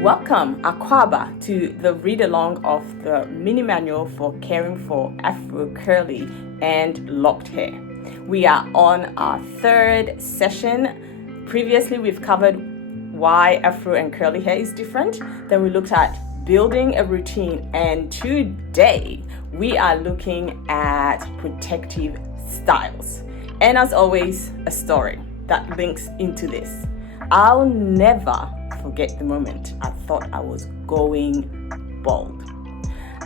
Welcome, Akwaba, to the read-along of the mini manual for caring for Afro, curly, and locked hair. We are on our third session. Previously, we've covered why Afro and curly hair is different. Then we looked at building a routine, and today we are looking at protective styles. And as always, a story that links into this. I'll never forget the moment I thought I was going bald.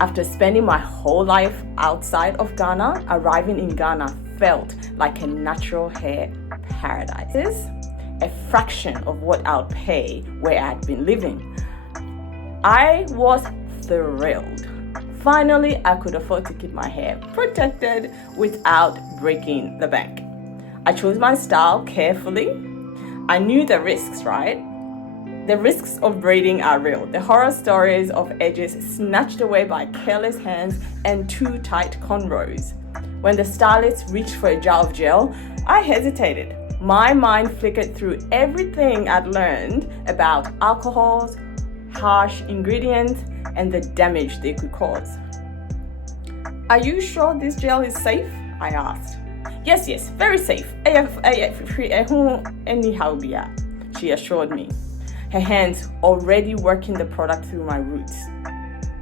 After spending my whole life outside of Ghana, arriving in Ghana felt like a natural hair paradise. This is a fraction of what I'll pay where I'd been living. I was thrilled. Finally, I could afford to keep my hair protected without breaking the bank. I chose my style carefully. I knew the risks, right? The risks of braiding are real. The horror stories of edges snatched away by careless hands and too tight cornrows. When the stylist reached for a jar of gel, I hesitated. My mind flickered through everything I'd learned about alcohols, harsh ingredients, and the damage they could cause. Are you sure this gel is safe? I asked. Yes, very safe. Anyhow, she assured me, her hands already working the product through my roots.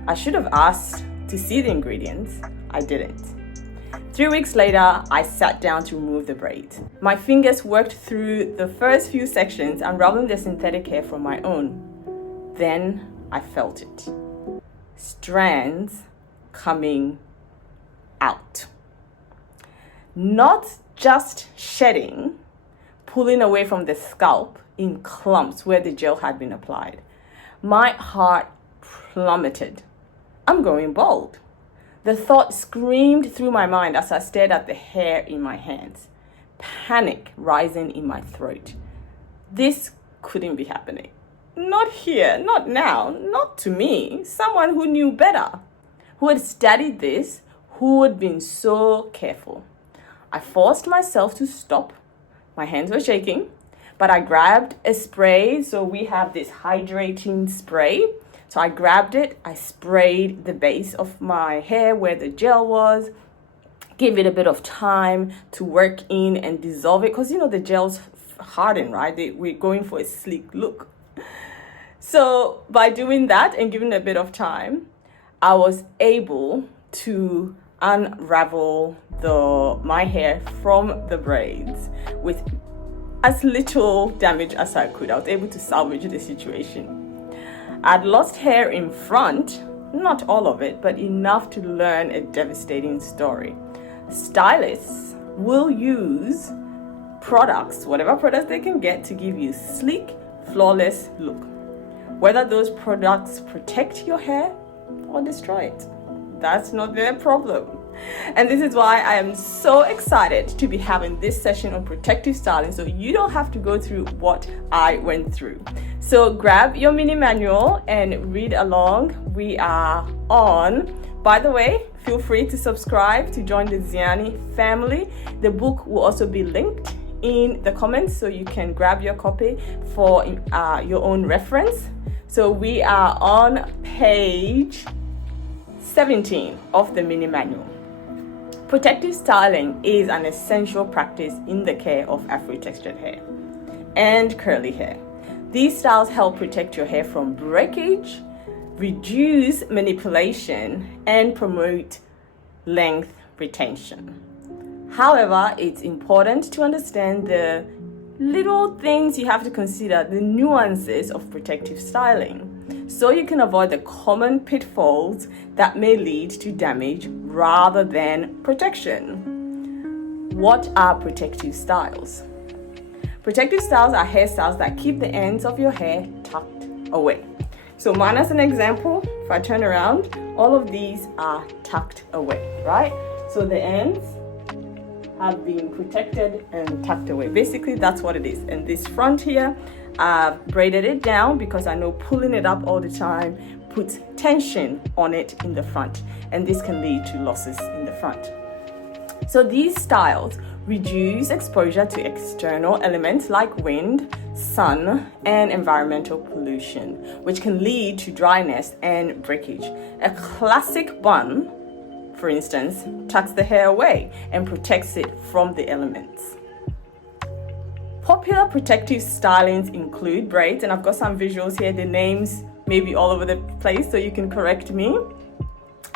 I should have asked to see the ingredients. I didn't. 3 weeks later, I sat down to remove the braids. My fingers worked through the first few sections, unraveling the synthetic hair from my own. Then I felt it. Strands coming out. Not just shedding, pulling away from the scalp in clumps where the gel had been applied. My heart plummeted. I'm going bald. The thought screamed through my mind as I stared at the hair in my hands, panic rising in my throat. This couldn't be happening. Not here, not now, not to me, someone who knew better, who had studied this, who had been so careful. I forced myself to stop. My hands were shaking, but I grabbed a spray. So we have this hydrating spray. So I grabbed it, I sprayed the base of my hair where the gel was, gave it a bit of time to work in and dissolve it, because the gel's harden, right? We're going for a sleek look. So by doing that and giving it a bit of time, I was able to unravel my hair from the braids with as little damage as I could. I was able to salvage the situation. I'd lost hair in front, not all of it, but enough to learn a devastating story. Stylists will use products, whatever products they can get, to give you sleek, flawless look. Whether those products protect your hair or destroy it, that's not their problem. And this is why I am so excited to be having this session on protective styling, so you don't have to go through what I went through. So grab your mini manual and read along. We are on. By the way, feel free to subscribe to join the Dzeani family. The book will also be linked in the comments, so you can grab your copy for your own reference. So we are on page 17 of the mini manual. Protective styling is an essential practice in the care of Afro-textured hair and curly hair. These styles help protect your hair from breakage, reduce manipulation, and promote length retention. However, it's important to understand the little things you have to consider, the nuances of protective styling, so you can avoid the common pitfalls that may lead to damage rather than protection. What are protective styles? Protective styles are hairstyles that keep the ends of your hair tucked away. So mine as an example, if I turn around, all of these are tucked away, right? So the ends have been protected and tucked away. Basically, that's what it is. And this front here, I've braided it down because I know pulling it up all the time puts tension on it in the front, and this can lead to losses in the front. So these styles reduce exposure to external elements like wind, sun, and environmental pollution, which can lead to dryness and breakage. A classic bun, for instance, tucks the hair away and protects it from the elements. Popular protective stylings include braids, and I've got some visuals here. The names may be all over the place, so you can correct me.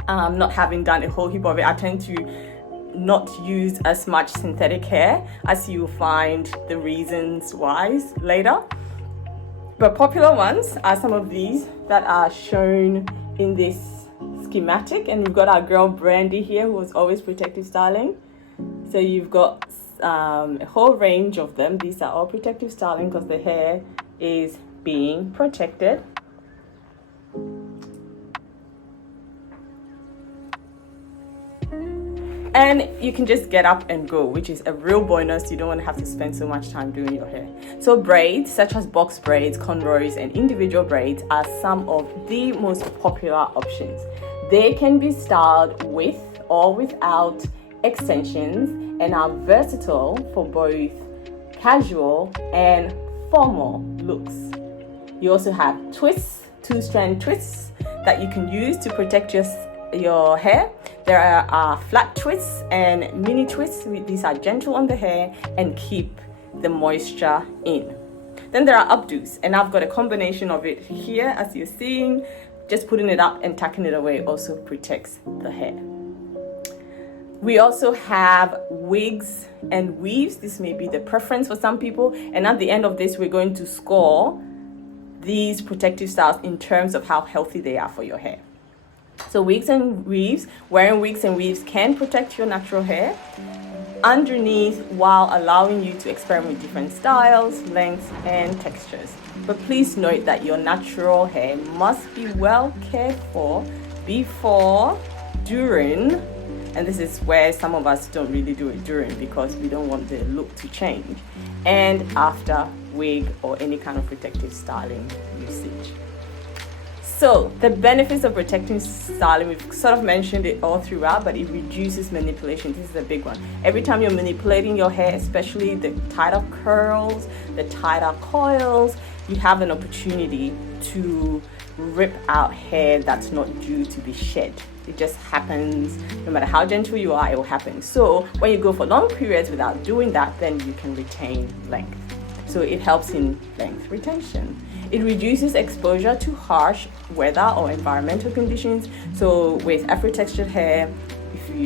Not having done a whole heap of it, I tend to not use as much synthetic hair, as you'll find the reasons why later. But popular ones are some of these that are shown in this schematic, and we've got our girl Brandy here, who was always protective styling. So you've got a whole range of them. These are all protective styling because the hair is being protected. And you can just get up and go, which is a real bonus. You don't want to have to spend so much time doing your hair. So braids, such as box braids, cornrows, and individual braids are some of the most popular options. They can be styled with or without extensions and are versatile for both casual and formal looks. You also have twists, 2-strand twists that you can use to protect your hair. There are flat twists and mini twists. These are gentle on the hair and keep the moisture in. Then there are updos, and I've got a combination of it here, as you're seeing. Just putting it up and tucking it away also protects the hair. We also have wigs and weaves. This may be the preference for some people, and at the end of this we're going to score these protective styles in terms of how healthy they are for your hair. So wigs and weaves, wearing wigs and weaves can protect your natural hair underneath while allowing you to experiment with different styles, lengths, and textures. But please note that your natural hair must be well cared for before, during, and this is where some of us don't really do it during because we don't want the look to change, and after wig or any kind of protective styling usage. So the benefits of protective styling, we've sort of mentioned it all throughout, but it reduces manipulation. This is a big one. Every time you're manipulating your hair, especially the tighter curls, the tighter coils, you have an opportunity to rip out hair that's not due to be shed. It just happens. No matter how gentle you are, it will happen. So when you go for long periods without doing that, then you can retain length. So it helps in length retention. It reduces exposure to harsh weather or environmental conditions. So with Afro-textured hair,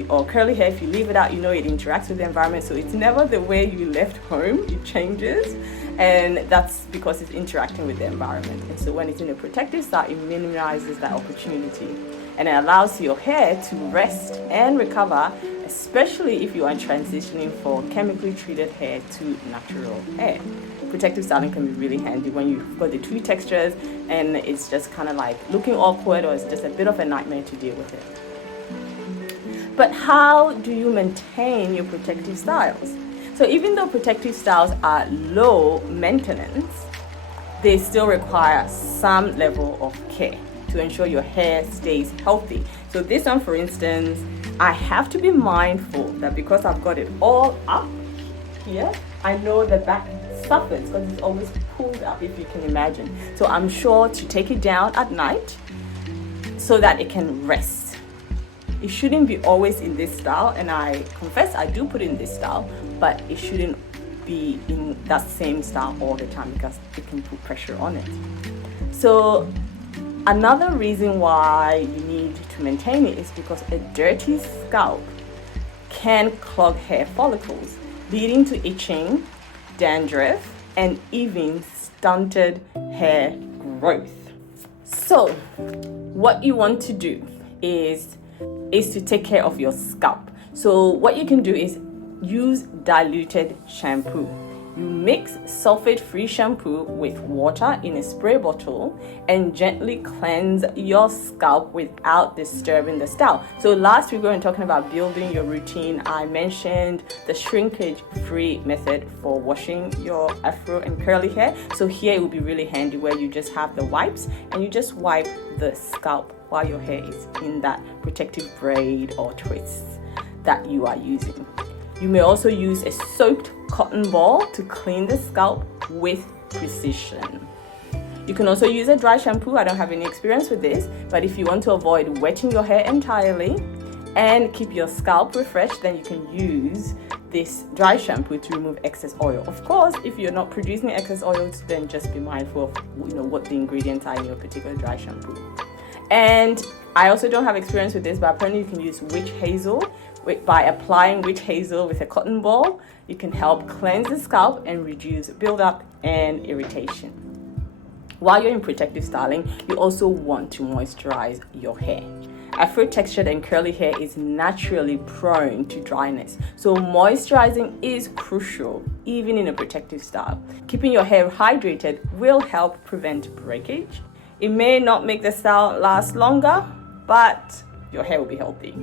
or curly hair, if you leave it out, you know it interacts with the environment. So it's never the way you left home, it changes. And that's because it's interacting with the environment. And so when it's in a protective style, it minimizes that opportunity. And it allows your hair to rest and recover, especially if you are transitioning from chemically treated hair to natural hair. Protective styling can be really handy when you've got the two textures and it's just kind of like looking awkward, or it's just a bit of a nightmare to deal with it. But how do you maintain your protective styles? So even though protective styles are low maintenance, they still require some level of care to ensure your hair stays healthy. So this one, for instance, I have to be mindful that because I've got it all up here, I know the back suffers because it's always pulled up, if you can imagine. So I'm sure to take it down at night so that it can rest. It shouldn't be always in this style, and I confess I do put it in this style, but it shouldn't be in that same style all the time because it can put pressure on it. So another reason why you need to maintain it is because a dirty scalp can clog hair follicles, leading to itching, dandruff, and even stunted hair growth. So what you want to do is to take care of your scalp. So what you can do is use diluted shampoo. You mix sulfate-free shampoo with water in a spray bottle and gently cleanse your scalp without disturbing the style. So last week we were talking about building your routine. I mentioned the shrinkage-free method for washing your afro and curly hair. So here it will be really handy where you just have the wipes and you just wipe the scalp while your hair is in that protective braid or twists that you are using. You may also use a soaked cotton ball to clean the scalp with precision. You can also use a dry shampoo. I don't have any experience with this, but if you want to avoid wetting your hair entirely and keep your scalp refreshed, then you can use this dry shampoo to remove excess oil. Of course, if you're not producing excess oils, then just be mindful of what the ingredients are in your particular dry shampoo. And I also don't have experience with this, but apparently you can use witch hazel. By applying witch hazel with a cotton ball, you can help cleanse the scalp and reduce buildup and irritation. While you're in protective styling, you also want to moisturize your hair. Afro-textured and curly hair is naturally prone to dryness, so moisturizing is crucial even in a protective style. Keeping your hair hydrated will help prevent breakage. It may not make the style last longer, but your hair will be healthy.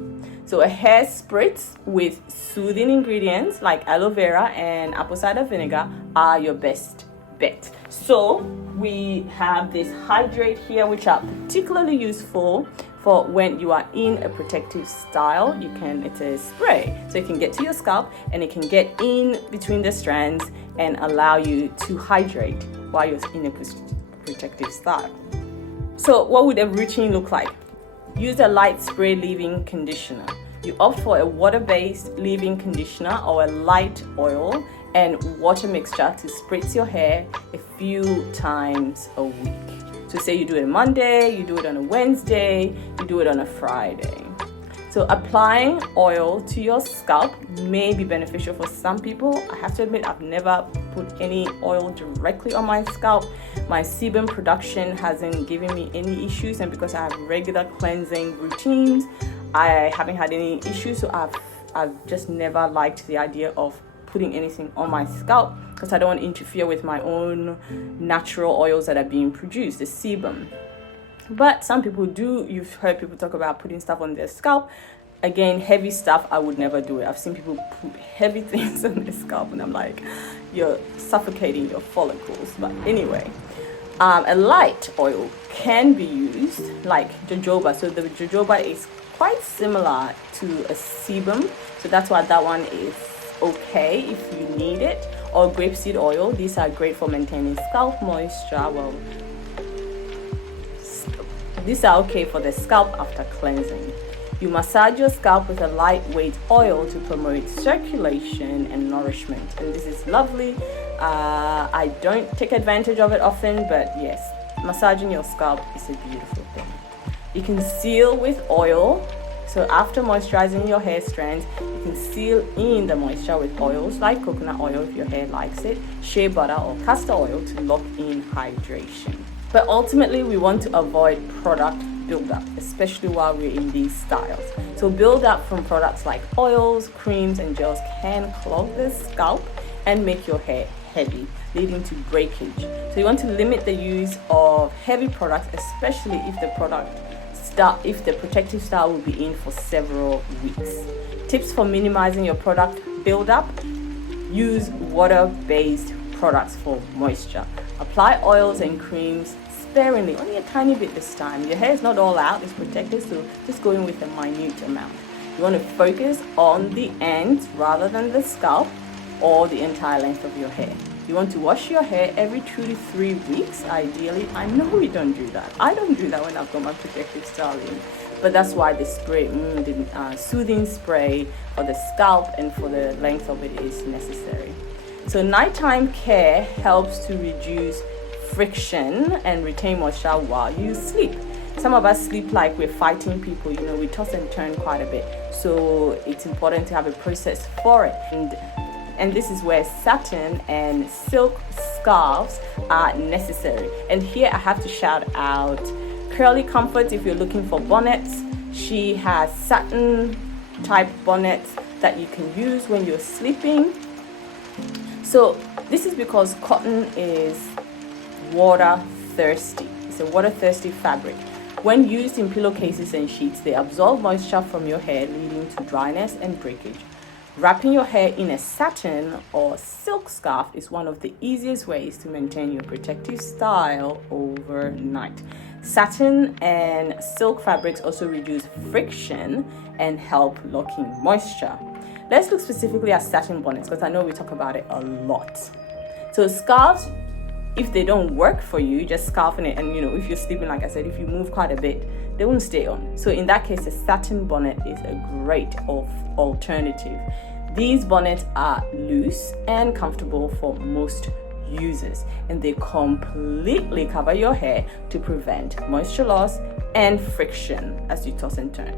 So a hair spritz with soothing ingredients like aloe vera and apple cider vinegar are your best bet. So we have this hydrate here, which are particularly useful for when you are in a protective style. It's a spray, so it can get to your scalp and it can get in between the strands and allow you to hydrate while you're in a protective style. So what would a routine look like? Use a light spray leave-in conditioner. You opt for a water-based leave-in conditioner or a light oil and water mixture to spritz your hair a few times a week. So say you do it on Monday, you do it on a Wednesday, you do it on a Friday. So applying oil to your scalp may be beneficial for some people. I have to admit, I've never put any oil directly on my scalp. My sebum production hasn't given me any issues, and because I have regular cleansing routines, I haven't had any issues. So I've just never liked the idea of putting anything on my scalp because I don't want to interfere with my own natural oils that are being produced, the sebum. But some people do. You've heard people talk about putting stuff on their scalp. Again, heavy stuff, I would never do it. I've seen people put heavy things on their scalp and I'm like, you're suffocating your follicles. But anyway, a light oil can be used like jojoba. So the jojoba is quite similar to a sebum, so that's why that one is okay if you need it. Or grapeseed oil. These are great for maintaining scalp moisture. Well, these are okay for the scalp after cleansing. You massage your scalp with a lightweight oil to promote circulation and nourishment, and this is lovely. I don't take advantage of it often, but yes, massaging your scalp is a beautiful thing. You can seal with oil. So after moisturizing your hair strands, you can seal in the moisture with oils like coconut oil if your hair likes it, shea butter or castor oil to lock in hydration. But ultimately, we want to avoid product buildup, especially while we're in these styles. So buildup from products like oils, creams, and gels can clog the scalp and make your hair heavy, leading to breakage. So you want to limit the use of heavy products, especially if the protective style will be in for several weeks. Tips for minimizing your product buildup: use water-based products for moisture. Apply oils and creams sparingly, only a tiny bit this time. Your hair is not all out, it's protected, so just go in with a minute amount. You want to focus on the ends rather than the scalp or the entire length of your hair. You want to wash your hair every 2 to 3 weeks, ideally. I know we don't do that. I don't do that when I've got my protective styling. But that's why the spray, the soothing spray for the scalp and for the length of it is necessary. So nighttime care helps to reduce friction and retain moisture while you sleep. Some of us sleep like we're fighting people, we toss and turn quite a bit. So it's important to have a process for it. And this is where satin and silk scarves are necessary. And here I have to shout out Curly Comfort if you're looking for bonnets. She has satin type bonnets that you can use when you're sleeping. So this is because cotton is water thirsty. It's a water thirsty fabric. When used in pillowcases and sheets, they absorb moisture from your hair, leading to dryness and breakage. Wrapping your hair in a satin or silk scarf is one of the easiest ways to maintain your protective style overnight. Satin and silk fabrics also reduce friction and help lock in moisture. Let's look specifically at satin bonnets because I know we talk about it a lot. So scarves if they don't work for you, just scarfing it, and if you're sleeping, like I said, if you move quite a bit, they won't stay on. So in that case, a satin bonnet is a great alternative. These bonnets are loose and comfortable for most users, and they completely cover your hair to prevent moisture loss and friction as you toss and turn.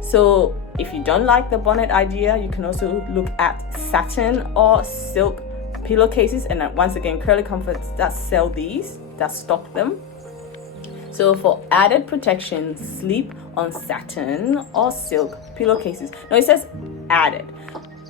So if you don't like the bonnet idea, you can also look at satin or silk pillowcases, and once again, Curly Comforts that sell these, that stock them. So for added protection, sleep on satin or silk pillowcases. Now it says added.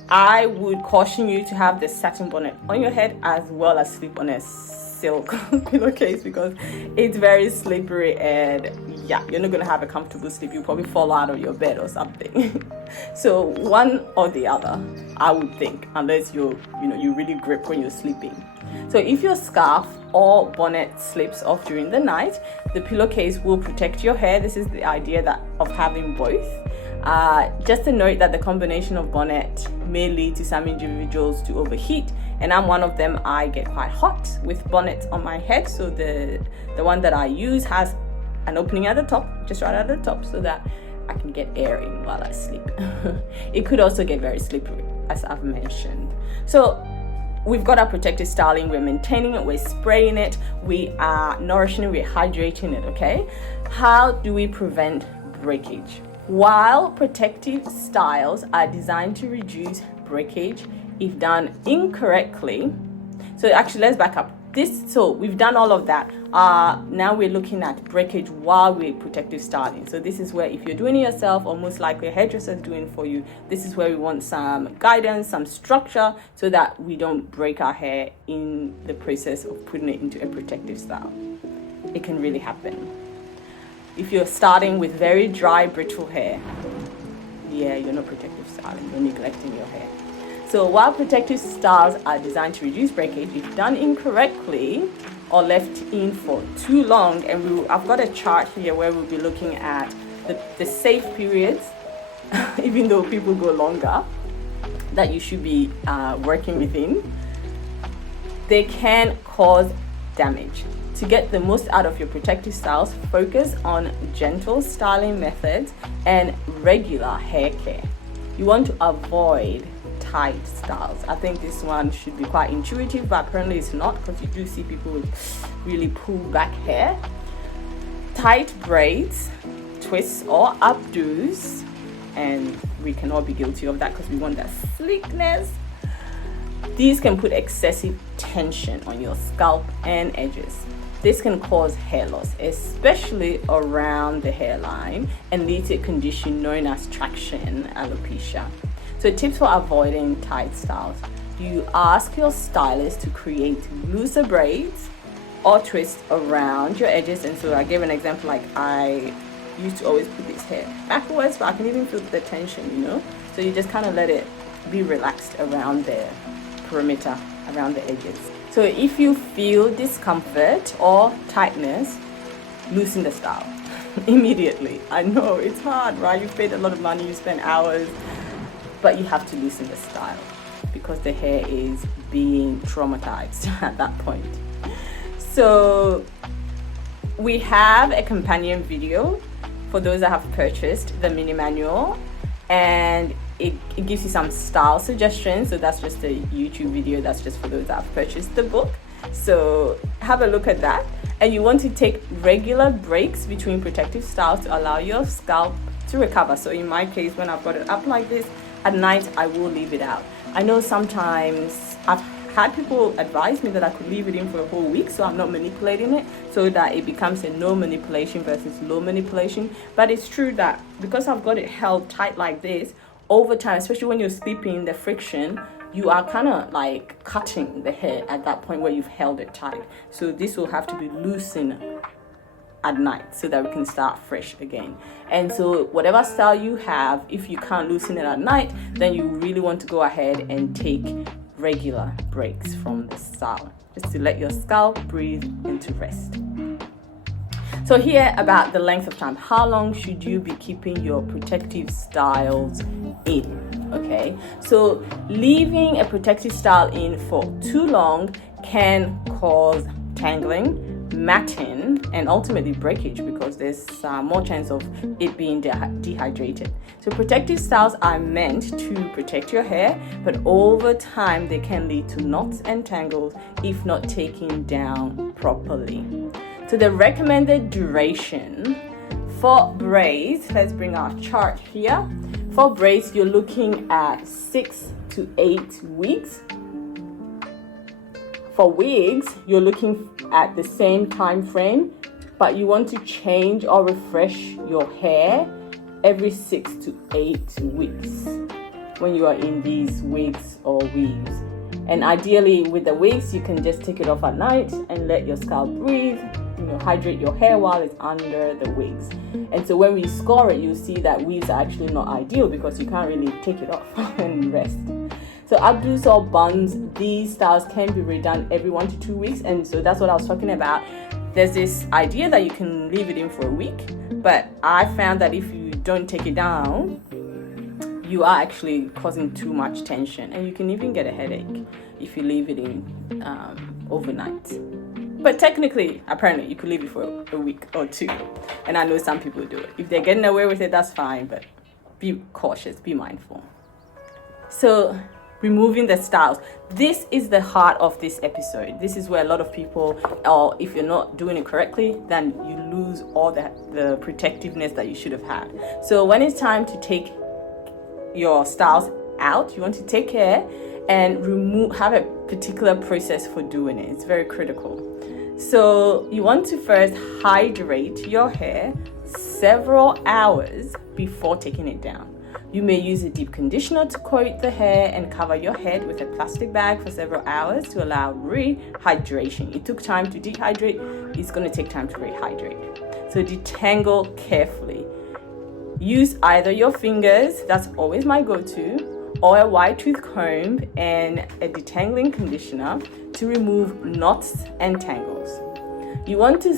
I would caution you to have the satin bonnet on your head as well as sleep on a silk pillowcase, because it's very slippery, and you're not gonna have a comfortable sleep. You'll probably fall out of your bed or something. So one or the other, I would think, unless you really grip when you're sleeping. So if your scarf or bonnet slips off during the night, the pillowcase will protect your hair. This is the idea of having both. Just a note that the combination of bonnet may lead to some individuals to overheat, and I'm one of them. I get quite hot with bonnets on my head, so the one that I use has an opening at the top, just right at the top, so that I can get air in while I sleep. It could also get very slippery, as I've mentioned. So we've got our protective styling, we're maintaining it, we're spraying it, we are nourishing it, we're hydrating it, okay? How do we prevent breakage? While protective styles are designed to reduce breakage if done incorrectly, so actually let's back up. So we've done all of that. Now we're looking at breakage while we're protective styling. So this is where, if you're doing it yourself, or most likely a hairdresser is doing it for you, this is where we want some guidance, some structure, so that we don't break our hair in the process of putting it into a protective style. It can really happen. If you're starting with very dry, brittle hair, you're not protective styling, you're neglecting your hair. So while protective styles are designed to reduce breakage, if done incorrectly or left in for too long, and I've got a chart here where we'll be looking at the safe periods, even though people go longer, that you should be working within, they can cause damage. To get the most out of your protective styles, focus on gentle styling methods and regular hair care. You want to avoid tight styles. I think this one should be quite intuitive, but apparently it's not, because you do see people with really pulled back hair. Tight braids, twists or updos, and we can all be guilty of that because we want that sleekness. These can put excessive tension on your scalp and edges. This can cause hair loss, especially around the hairline, and lead to a condition known as traction alopecia. So tips for avoiding tight styles. You ask your stylist to create looser braids or twists around your edges. And so I gave an example, like I used to always put this hair backwards, but I can even feel the tension, So you just kind of let it be relaxed around the perimeter, around the edges. So if you feel discomfort or tightness, loosen the style immediately. I know it's hard, right? You've paid a lot of money, you spend hours, but you have to loosen the style because the hair is being traumatized at that point. So we have a companion video for those that have purchased the mini manual, and it gives you some style suggestions. So that's just a YouTube video, that's just for those that have purchased the book. So have a look at that. And you want to take regular breaks between protective styles to allow your scalp to recover. So in my case, when I've got it up like this, at night I will leave it out. I know sometimes I've had people advise me that I could leave it in for a whole week, so I'm not manipulating it, so that it becomes a no manipulation versus low manipulation. But it's true that because I've got it held tight like this, over time, especially when you're sleeping, the friction, you are kind of like cutting the hair at that point where you've held it tight. So this will have to be loosened at night so that we can start fresh again. And so whatever style you have, if you can't loosen it at night, then you really want to go ahead and take regular breaks from the style, just to let your scalp breathe and to rest. So here about the length of time. How long should you be keeping your protective styles in? Okay, so leaving a protective style in for too long can cause tangling, matting, and ultimately breakage, because there's more chance of it being dehydrated. So protective styles are meant to protect your hair, but over time they can lead to knots and tangles if not taken down properly. So the recommended duration for braids, let's bring our chart here. For braids, you're looking at 6 to 8 weeks. For wigs, you're looking at the same time frame, but you want to change or refresh your hair every 6 to 8 weeks when you are in these wigs or weaves. And ideally with the wigs, you can just take it off at night and let your scalp breathe, hydrate your hair while it's under the wigs. And so when we score it, you'll see that weaves are actually not ideal because you can't really take it off and rest. So updos or buns, these styles can be redone every 1 to 2 weeks, and so that's what I was talking about. There's this idea that you can leave it in for a week, but I found that if you don't take it down, you are actually causing too much tension, and you can even get a headache if you leave it in overnight. But technically, apparently, you could leave it for a week or 2, and I know some people do it. If they're getting away with it, that's fine, but be cautious, be mindful. So removing the styles, this is the heart of this episode. This is where a lot of people, or if you're not doing it correctly, then you lose all the protectiveness that you should have had. So when it's time to take your styles out, you want to take care and have a particular process for doing it. It's very critical. So you want to first hydrate your hair several hours before taking it down. You may use a deep conditioner to coat the hair and cover your head with a plastic bag for several hours to allow rehydration. It took time to dehydrate, it's going to take time to rehydrate. So detangle carefully. Use either your fingers, that's always my go-to, or a wide tooth comb and a detangling conditioner to remove knots and tangles. You want to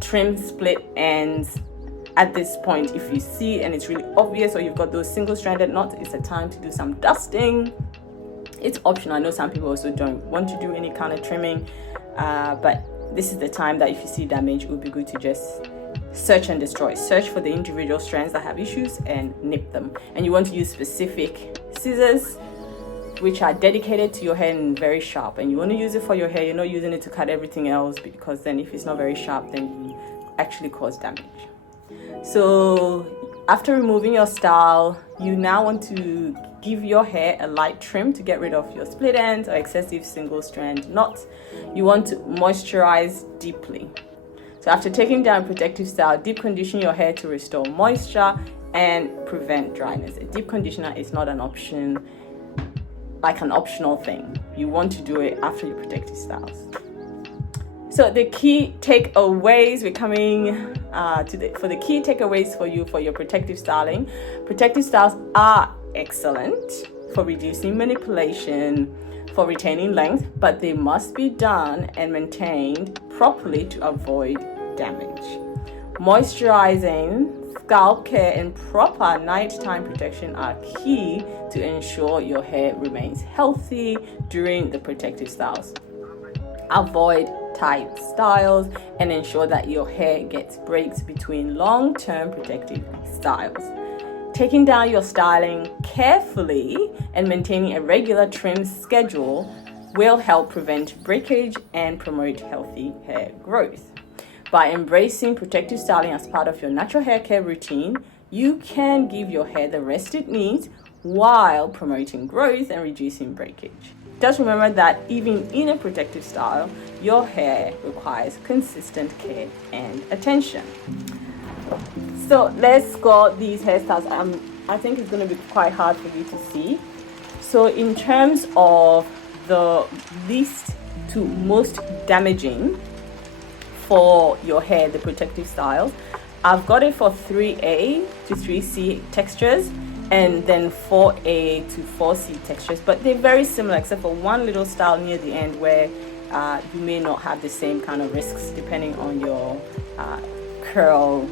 trim split ends. At this point, if you see and it's really obvious, or you've got those single-stranded knots, it's a time to do some dusting. It's optional. I know some people also don't want to do any kind of trimming, but this is the time that if you see damage, it would be good to just search and destroy. Search for the individual strands that have issues and nip them. And you want to use specific scissors which are dedicated to your hair and very sharp. And you want to use it for your hair. You're not using it to cut everything else, because then if it's not very sharp, then you actually cause damage. So after removing your style, you now want to give your hair a light trim to get rid of your split ends or excessive single strand knots. You want to moisturize deeply. So after taking down protective style, deep condition your hair to restore moisture and prevent dryness. A deep conditioner is not an option, like an optional thing. You want to do it after your protective styles. So the key takeaways, we're coming for the key takeaways for you for your protective styling. Protective styles are excellent for reducing manipulation, for retaining length, but they must be done and maintained properly to avoid damage. Moisturizing, scalp care, and proper nighttime protection are key to ensure your hair remains healthy during the protective styles. Avoid tight styles and ensure that your hair gets breaks between long-term protective styles. Taking down your styling carefully and maintaining a regular trim schedule will help prevent breakage and promote healthy hair growth. By embracing protective styling as part of your natural hair care routine, you can give your hair the rest it needs while promoting growth and reducing breakage. Just remember that even in a protective style, your hair requires consistent care and attention. So let's score these hairstyles. I think it's going to be quite hard for you to see. So in terms of the least to most damaging for your hair, the protective styles, I've got it for 3A to 3C textures, and then 4A to 4C textures, but they're very similar except for one little style near the end where you may not have the same kind of risks depending on your curl,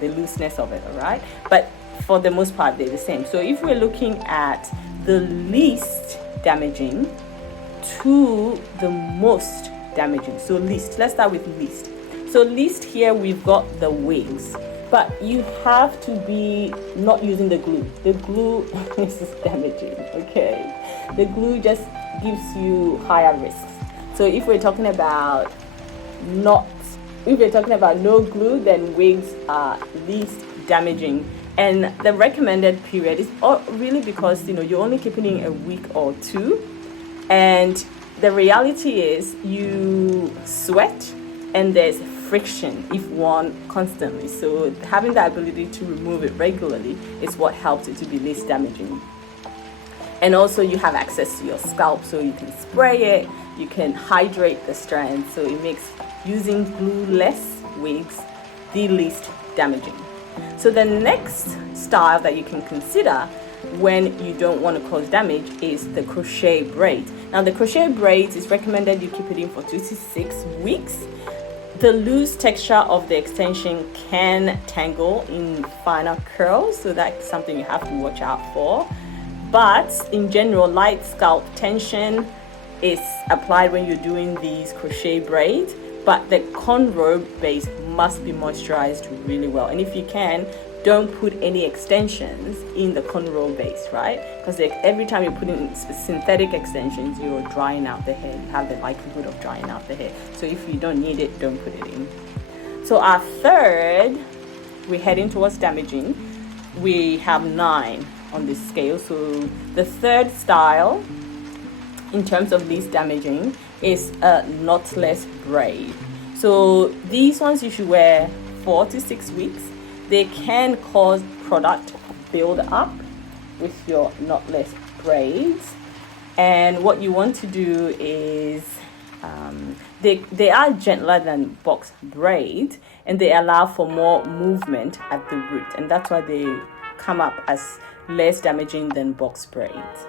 the looseness of it, all right? But for the most part, they're the same. So if we're looking at the least damaging to the most damaging. So least, let's start with least. So least here we've got the wigs, but you have to be not using the glue. The glue is damaging, okay? The glue just gives you higher risks. So if we're talking about no glue, then wigs are least damaging. And the recommended period is really because you're only keeping it a week or two, and the reality is you sweat and there's friction if worn constantly. So having the ability to remove it regularly is what helps it to be least damaging. And also you have access to your scalp, so you can spray it, you can hydrate the strands, so it makes using glueless wigs the least damaging. So the next style that you can consider when you don't want to cause damage is the crochet braid. Now the crochet braids is recommended you keep it in for 2 to 6 weeks. The loose texture of the extension can tangle in finer curls, so that's something you have to watch out for. But in general, light scalp tension is applied when you're doing these crochet braids, but the cornrow base must be moisturized really well. And if you can, don't put any extensions in the cornrow base, right? Because every time you put in synthetic extensions, you're drying out the hair. You have the likelihood of drying out the hair. So if you don't need it, don't put it in. So our third, we're heading towards damaging. We have 9 on this scale. So the third style, in terms of least damaging, is a knotless braid. So these ones you should wear 4 to 6 weeks. They can cause product build up with your knotless braids, and what you want to do is they are gentler than box braids, and they allow for more movement at the root, and that's why they come up as less damaging than box braids.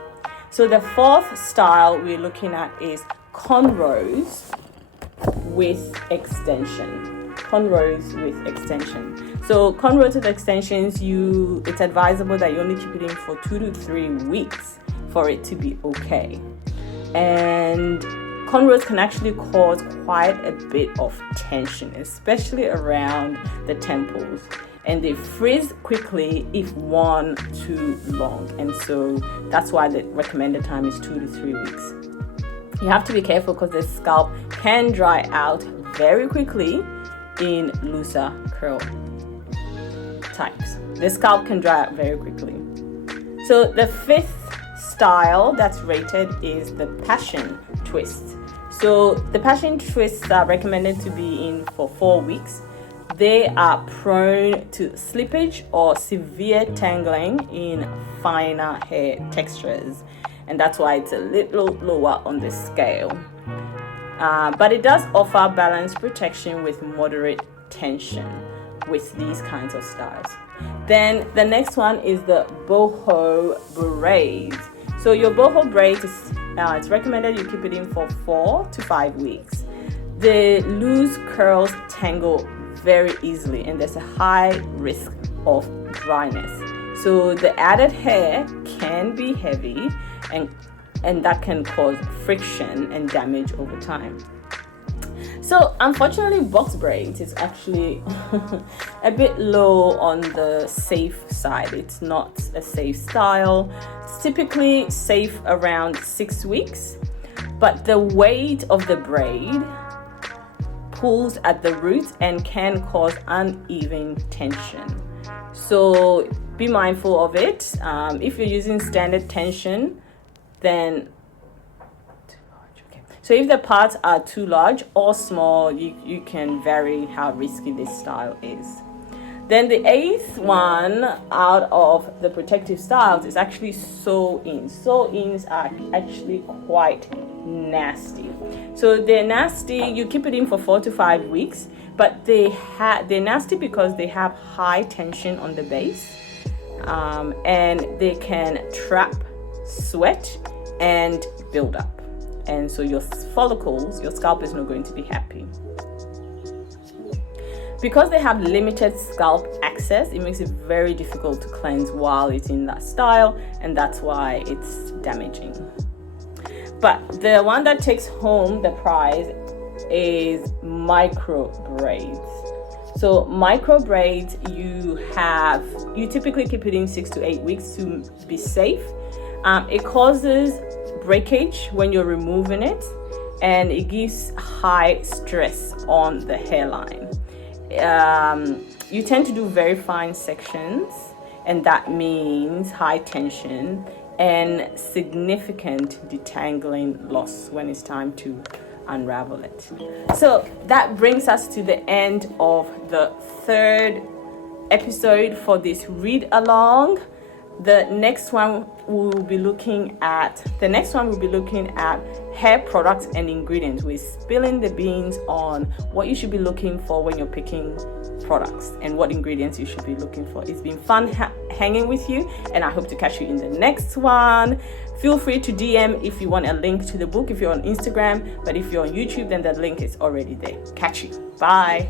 So the fourth style we're looking at is cornrows with extension. Cornrows with extension. So cornrows with extensions, it's advisable that you only keep it in for 2 to 3 weeks for it to be okay. And cornrows can actually cause quite a bit of tension, especially around the temples. And they freeze quickly if worn too long. And so that's why the recommended time is 2 to 3 weeks. You have to be careful because the scalp can dry out very quickly in looser curl types. The scalp can dry out very quickly. So the fifth style that's rated is the passion twist. So the passion twists are recommended to be in for 4 weeks. They are prone to slippage or severe tangling in finer hair textures, and that's why it's a little lower on the scale. But it does offer balanced protection with moderate tension with these kinds of styles. Then the next one is the boho braids. So your boho braids it's recommended you keep it in for 4 to 5 weeks. The loose curls tangle very easily, and there's a high risk of dryness. So the added hair can be heavy, and that can cause friction and damage over time. So unfortunately, box braids is actually a bit low on the safe side. It's not a safe style. It's typically safe around 6 weeks, but the weight of the braid pulls at the roots and can cause uneven tension. So be mindful of it. If you're using standard tension, then so if the parts are too large or small, you can vary how risky this style is. Then the 8th one out of the protective styles is actually sew-ins. Sew-ins are actually quite nasty. So they're nasty. You keep it in for 4 to 5 weeks, but they're nasty because they have high tension on the base, and they can trap sweat and build up. And so your follicles, your scalp is not going to be happy. Because they have limited scalp access, it makes it very difficult to cleanse while it's in that style, and that's why it's damaging. But the one that takes home the prize is micro braids. So micro braids, you typically keep it in 6 to 8 weeks to be safe. It causes breakage when you're removing it, and it gives high stress on the hairline. You tend to do very fine sections, and that means high tension and significant detangling loss when it's time to unravel it. So that brings us to the end of the third episode for this read along. The next one we'll be looking at hair products and ingredients. We're spilling the beans on what you should be looking for when you're picking products and what ingredients you should be looking for. It's been fun hanging with you, and I hope to catch you in the next one. Feel free to DM if you want a link to the book if you're on Instagram, but if you're on YouTube, then the link is already there. Catch you. Bye.